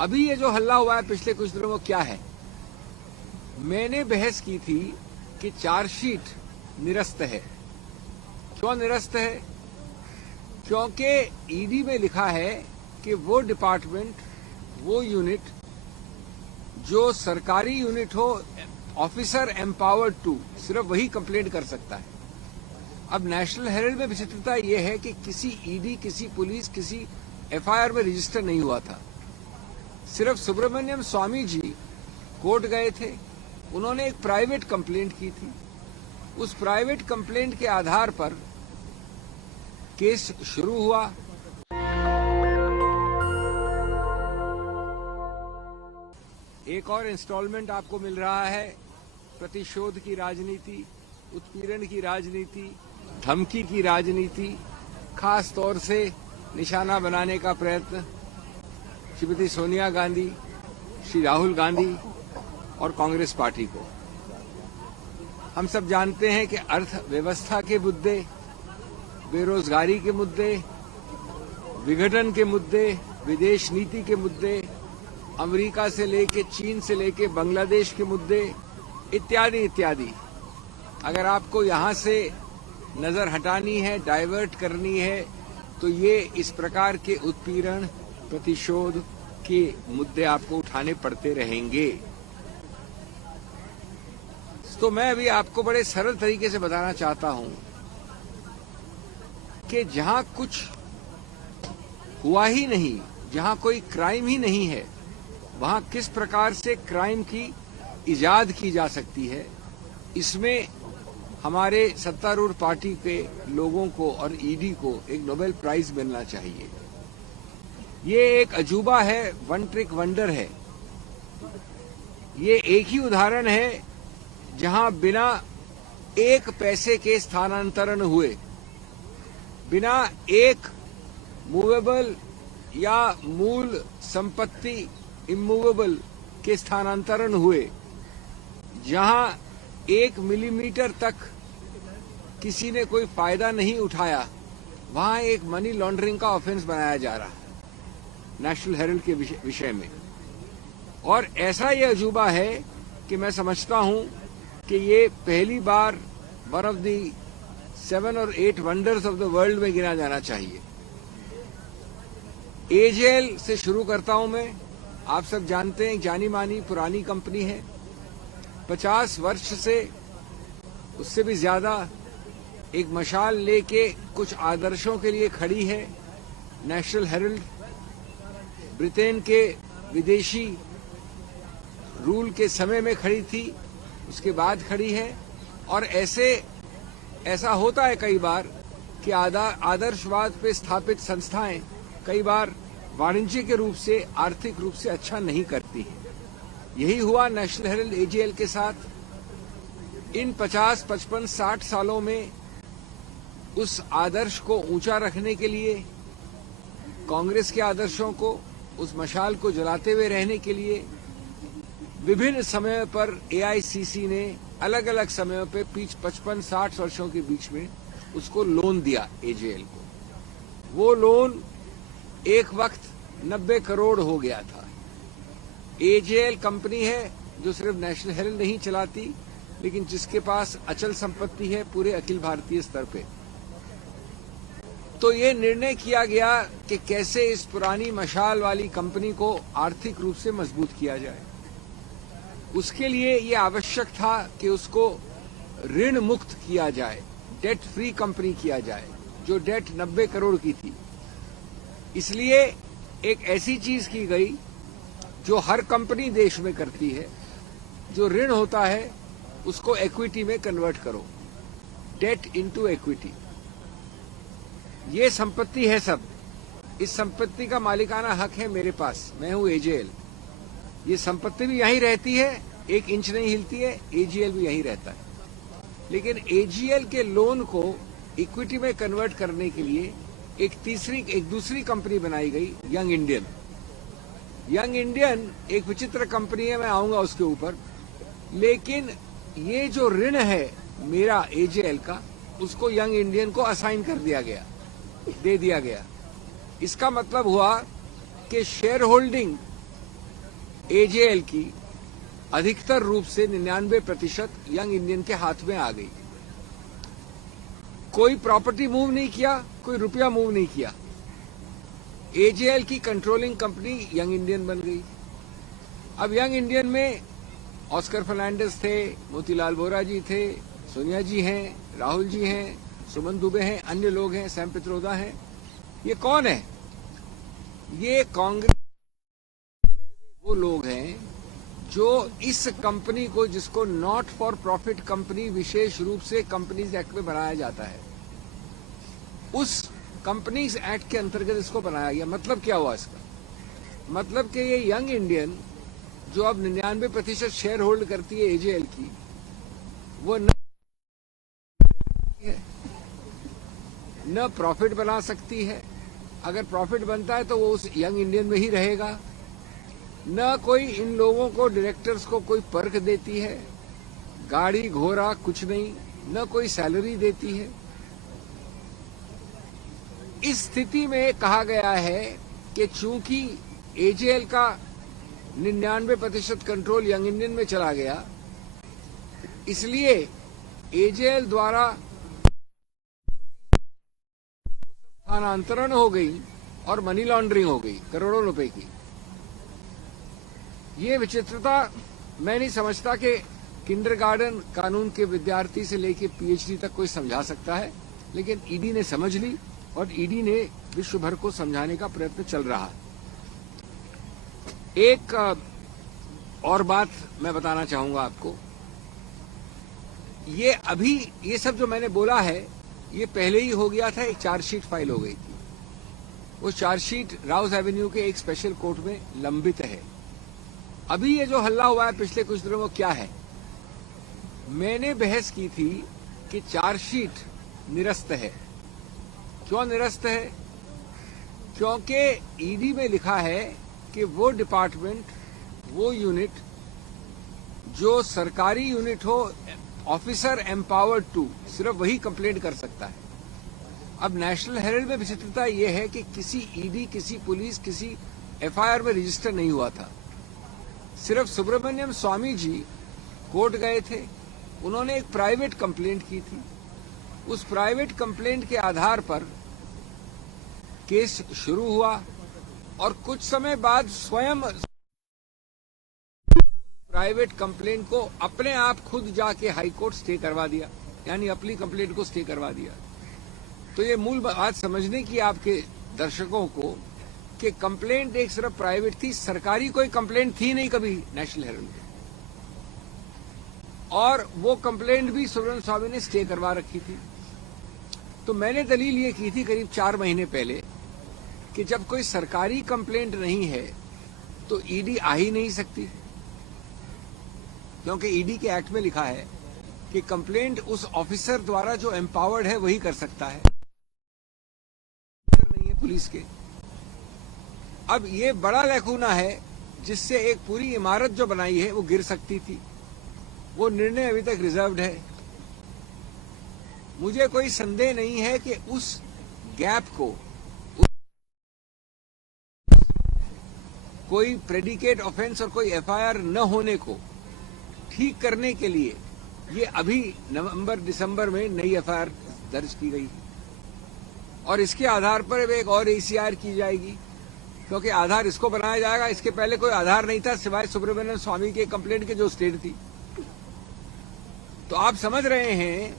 अभी ये जो हल्ला हुआ है पिछले कुछ दिनों में क्या है? मैंने बहस की थी कि चार्जशीट निरस्त है। क्यों निरस्त है? क्योंकि ईडी में लिखा है कि वो डिपार्टमेंट, वो यूनिट जो सरकारी यूनिट हो, ऑफिसर एम्पावर्ड टू, सिर्फ वही कंप्लेंट कर सकता है। अब नेशनल हेराल्ड में विचित्रता यह है कि किसी ईडी, किसी पुलिस, किसी एफआईआर में रजिस्टर नहीं हुआ था। सिर्फ सुब्रमण्यम स्वामी जी कोर्ट गए थे, उन्होंने एक प्राइवेट कंप्लेंट की थी। उस प्राइवेट कंप्लेंट के आधार पर केस शुरू हुआ। एक और इंस्टॉलमेंट आपको मिल रहा है प्रतिशोध की राजनीति, उत्पीड़न की राजनीति, धमकी की राजनीति, खास तौर से निशाना बनाने का प्रयत्न श्रीमती सोनिया गांधी, श्री राहुल गांधी और कांग्रेस पार्टी को। हम सब जानते हैं कि अर्थव्यवस्था के मुद्दे, बेरोजगारी के मुद्दे, विघटन के मुद्दे, विदेश नीति के मुद्दे, अमेरिका से लेके, चीन से लेके बांग्लादेश के मुद्दे, इत्यादि इत्यादि। अगर आपको यहां से नजर हटानी है, डाइवर्ट करनी है, तो ये इस प्रकार के उत्पीड़न, प्रतिशोध के मुद्दे आपको उठाने पड़ते रहेंगे। तो मैं अभी आपको बड़े सरल तरीके से बताना चाहता हूं कि जहां कुछ हुआ ही नहीं, जहां कोई क्राइम ही नहीं है, वहां किस प्रकार से क्राइम की इजाद की जा सकती है। इसमें हमारे सत्तारूढ़ पार्टी के लोगों को और ईडी को एक नोबेल प्राइज मिलना चाहिए। ये एक अजूबा है, वन ट्रिक वंडर है। ये एक ही उदाहरण है जहां बिना एक पैसे के स्थानांतरण हुए, बिना एक मूवेबल या मूल संपत्ति इमूवेबल के स्थानांतरण हुए, जहां 1 मिलीमीटर तक किसी ने कोई फायदा नहीं उठाया, वहां एक मनी लॉन्ड्रिंग का ऑफेंस बनाया जा रहा है नेशनल हेराल्ड के विषय में। और ऐसा ये अजूबा है कि मैं समझता हूं कि ये पहली बार वन ऑफ द 7 और 8 वंडर्स ऑफ द वर्ल्ड में गिना जाना चाहिए। एजेएल से शुरू करता हूं मैं। आप सब जानते हैं, जानी मानी पुरानी कंपनी है, 50 वर्ष से उससे भी ज्यादा एक मशाल लेके कुछ आदर्शों के लिए खड़ी है। नेशनल हेराल्ड ब्रिटेन के विदेशी रूल के समय में खड़ी थी, उसके बाद खड़ी है। और ऐसा होता है कई बार कि आदर्शवाद पे स्थापित संस्थाएं कई बार वाणिज्यिक रूप से, आर्थिक रूप से अच्छा नहीं करती हैं। यही हुआ नेशनल हेराल्ड एजेएल के साथ। इन 50, 55, 60 सालों में उस आदर्श को ऊंचा रखने के लिए, कांग्रेस के आदर्शों को, उस मशाल को जलाते हुए रहने के लिए विभिन्न समय पर एआईसीसी ने अलग अलग समयों पे 55-60 वर्षों के बीच में उसको लोन दिया एजेएल को। वो लोन एक वक्त 90 करोड़ हो गया था। एजेएल कंपनी है जो सिर्फ नेशनल हेराल्ड नहीं चलाती, लेकिन जिसके पास अचल संपत्ति है पूरे अखिल भारतीय स्तर पे। तो ये निर्णय किया गया कि कैसे इस पुरानी मशाल वाली कंपनी को आर्थिक रूप से मजबूत किया जाए। उसके लिए ये आवश्यक था कि उसको ऋण मुक्त किया जाए, डेट फ्री कंपनी किया जाए, जो डेट 90 करोड़ की थी। इसलिए एक ऐसी चीज की गई जो हर कंपनी देश में करती है, जो ऋण होता है उसको इक्विटी में कन्वर्ट करो, डेट इनटू इक्विटी। ये संपत्ति है सब, इस संपत्ति का मालिकाना हक है मेरे पास, मैं हूं एजेएल। ये संपत्ति भी यहीं रहती है, 1 इंच नहीं हिलती है, एजेएल भी यहीं रहता है। लेकिन एजेएल के लोन को इक्विटी में कन्वर्ट करने के लिए एक दूसरी कंपनी बनाई गई, यंग इंडियन। यंग इंडियन एक विचित्र कंपनी है, मैं आऊंगा उसके ऊपर। लेकिन ये जो ऋण है मेरा एजेएल का, उसको यंग इंडियन को असाइन कर दिया गया, दे दिया गया। इसका मतलब हुआ कि शेयर होल्डिंग एजेएल की अधिकतर रूप से 99% यंग इंडियन के हाथ में आ गई। कोई प्रॉपर्टी मूव नहीं किया, कोई रुपया मूव नहीं किया। एजेएल की कंट्रोलिंग कंपनी यंग इंडियन बन गई। अब यंग इंडियन में ऑस्कर फर्नांडिस थे, मोतीलाल वोरा जी थे, सोनिया जी हैं, राहुल जी हैं, सुमन दुबे हैं, अन्य लोग हैं, सैम पित्रोदा हैं। ये कौन है? ये कांग्रेस वो लोग हैं जो इस कंपनी को, जिसको नॉट फॉर प्रॉफिट कंपनी विशेष रूप से कंपनीज एक्ट में बनाया जाता है, उस कंपनीज एक्ट के अंतर्गत इसको बनाया गया। मतलब क्या हुआ इसका? मतलब कि ये यंग इंडियन जो अब 99% शेयर होल्ड करती है एजेएल की, वो न प्रॉफिट बना सकती है। अगर प्रॉफिट बनता है तो वो उस यंग इंडियन में ही रहेगा। न कोई इन लोगों को, डायरेक्टर्स को कोई पर्क देती है, गाड़ी घोड़ा कुछ नहीं, न कोई सैलरी देती है। इस स्थिति में कहा गया है कि चूंकि एजेएल का 99% कंट्रोल यंग इंडियन में चला गया, इसलिए एजेएल द्वारा स्थानांतरण हो गई और मनी लॉन्ड्रिंग हो गई करोड़ों रुपए की। ये विचित्रता मैं नहीं समझता कि किंडरगार्टन कानून के विद्यार्थी से लेकर पीएचडी तक कोई समझा सकता है, लेकिन ईडी ने समझ ली और ईडी ने विश्व भर को समझाने का प्रयत्न चल रहा है। एक और बात मैं बताना चाहूंगा आपको। ये सब जो मैंने बोला है, ये पहले ही हो गया था। एक चार्जशीट फाइल हो गई थी। वो चार्जशीट राउस एवेन्यू के एक स्पेशल कोर्ट में लंबित है। अभी ये जो हल्ला हुआ है पिछले कुछ दिनों में, क्या है? मैंने बहस की थी कि चार्जशीट निरस्त है। क्यों निरस्त है? क्योंकि ईडी में लिखा है कि वो डिपार्टमेंट, वो यूनिट जो सरकारी यूनिट हो, ऑफिसर एम्पावर्ड टू, सिर्फ वही कंप्लेंट कर सकता है। अब नेशनल हेराल्ड में विचित्रता यह है कि किसी ईडी, किसी पुलिस, किसी एफआईआर में रजिस्टर नहीं हुआ था। सिर्फ सुब्रमण्यम स्वामी जी कोर्ट गए थे, उन्होंने एक प्राइवेट कंप्लेंट की थी। उस प्राइवेट कंप्लेंट के आधार पर केस शुरू हुआ और कुछ समय बाद स्वयं प्राइवेट कंप्लेंट को अपने आप खुद जाके हाई कोर्ट स्टे करवा दिया, यानी अपनी कंप्लेंट को स्टे करवा दिया। तो ये मूल बात समझने की आपके दर्शकों को कि कंप्लेंट एक सिर्फ प्राइवेट थी, सरकारी कोई कंप्लेंट थी नहीं कभी नेशनल हेराल्ड में। और वो कंप्लेंट भी सुब्रमण्यम स्वामी ने स्टे करवा रखी थी। तो मैंने दलील ये की थी करीब 4 महीने पहले कि जब कोई सरकारी कंप्लेंट नहीं है तो ईडी आ ही नहीं सकती, क्योंकि ईडी के एक्ट में लिखा है कि कंप्लेंट उस ऑफिसर द्वारा जो एम्पावर्ड है वही कर सकता है, नहीं है पुलिस के। अब ये बड़ा लैकूना है जिससे एक पूरी इमारत जो बनाई है वो गिर सकती थी। वो निर्णय अभी तक रिजर्व्ड है। मुझे कोई संदेह नहीं है कि उस गैप को, कोई प्रेडिकेट ऑफेंस और कोई एफआईआर न होने को ठीक करने के लिए ये अभी नवंबर-दिसंबर में नई एफआईआर दर्ज की गई और इसके आधार पर एक और एसीआर की जाएगी, क्योंकि आधार इसको बनाया जाएगा। इसके पहले कोई आधार नहीं था सिवाय सुब्रमण्यम स्वामी के कंप्लेंट के जो स्टेट थी। तो आप समझ रहे हैं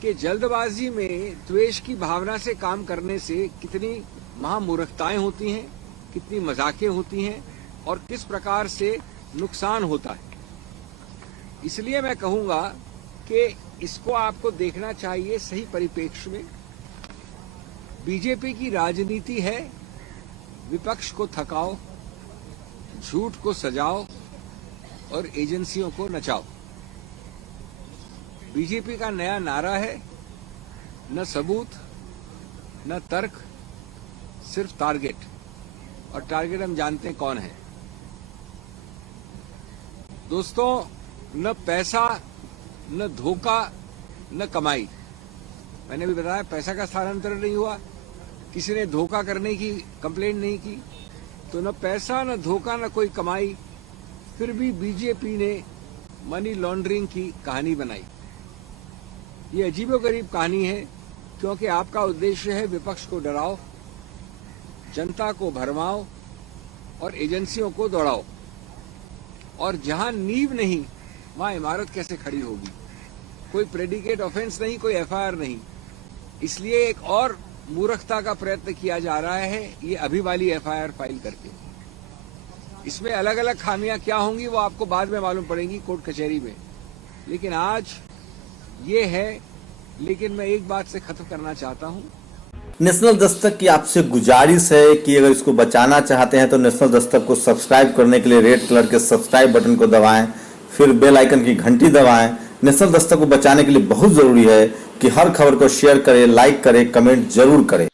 कि जल्दबाजी में द्वेष की भावना से काम करने से कितनी महामूर्खताएं होती हैं, कितनी मजाकें होती हैं और किस प्रकार से नुकसान होता है। इसलिए मैं कहूंगा कि इसको आपको देखना चाहिए सही परिप्रेक्ष्य में। बीजेपी की राजनीति है विपक्ष को थकाओ, झूठ को सजाओ और एजेंसियों को नचाओ। बीजेपी का नया नारा है, न सबूत न तर्क, सिर्फ टारगेट। और टारगेट हम जानते हैं कौन है। दोस्तों, न पैसा, न धोखा, न कमाई। मैंने भी बताया पैसा का स्थानांतरण नहीं हुआ, किसी ने धोखा करने की कंप्लेंट नहीं की। तो न पैसा, न धोखा, न कोई कमाई, फिर भी बीजेपी ने मनी लॉन्ड्रिंग की कहानी बनाई। ये अजीबोगरीब कहानी है, क्योंकि आपका उद्देश्य है विपक्ष को डराओ, जनता को भरमाओ और एजेंसियों को दौड़ाओ, और जहां नींव नहीं वहां इमारत कैसे खड़ी होगी। कोई प्रेडिकेट ऑफेंस नहीं, कोई एफआईआर नहीं। इसलिए एक और मूर्खता का प्रयत्न किया जा रहा है, ये अभी वाली एफआईआर फाइल करके। इसमें अलग अलग खामियां क्या होंगी वो आपको बाद में मालूम पड़ेंगी कोर्ट कचहरी में, लेकिन आज ये है। लेकिन मैं एक बात से खत्म करना चाहता हूं। नेशनल दस्तक की आपसे गुजारिश है कि अगर इसको बचाना चाहते हैं तो नेशनल दस्तक को सब्सक्राइब करने के लिए रेड कलर के सब्सक्राइब बटन को दबाएं, फिर बेल आइकन की घंटी दबाएं। नेशनल दस्तक को बचाने के लिए बहुत जरूरी है कि हर खबर को शेयर करें, लाइक करें, कमेंट जरूर करें।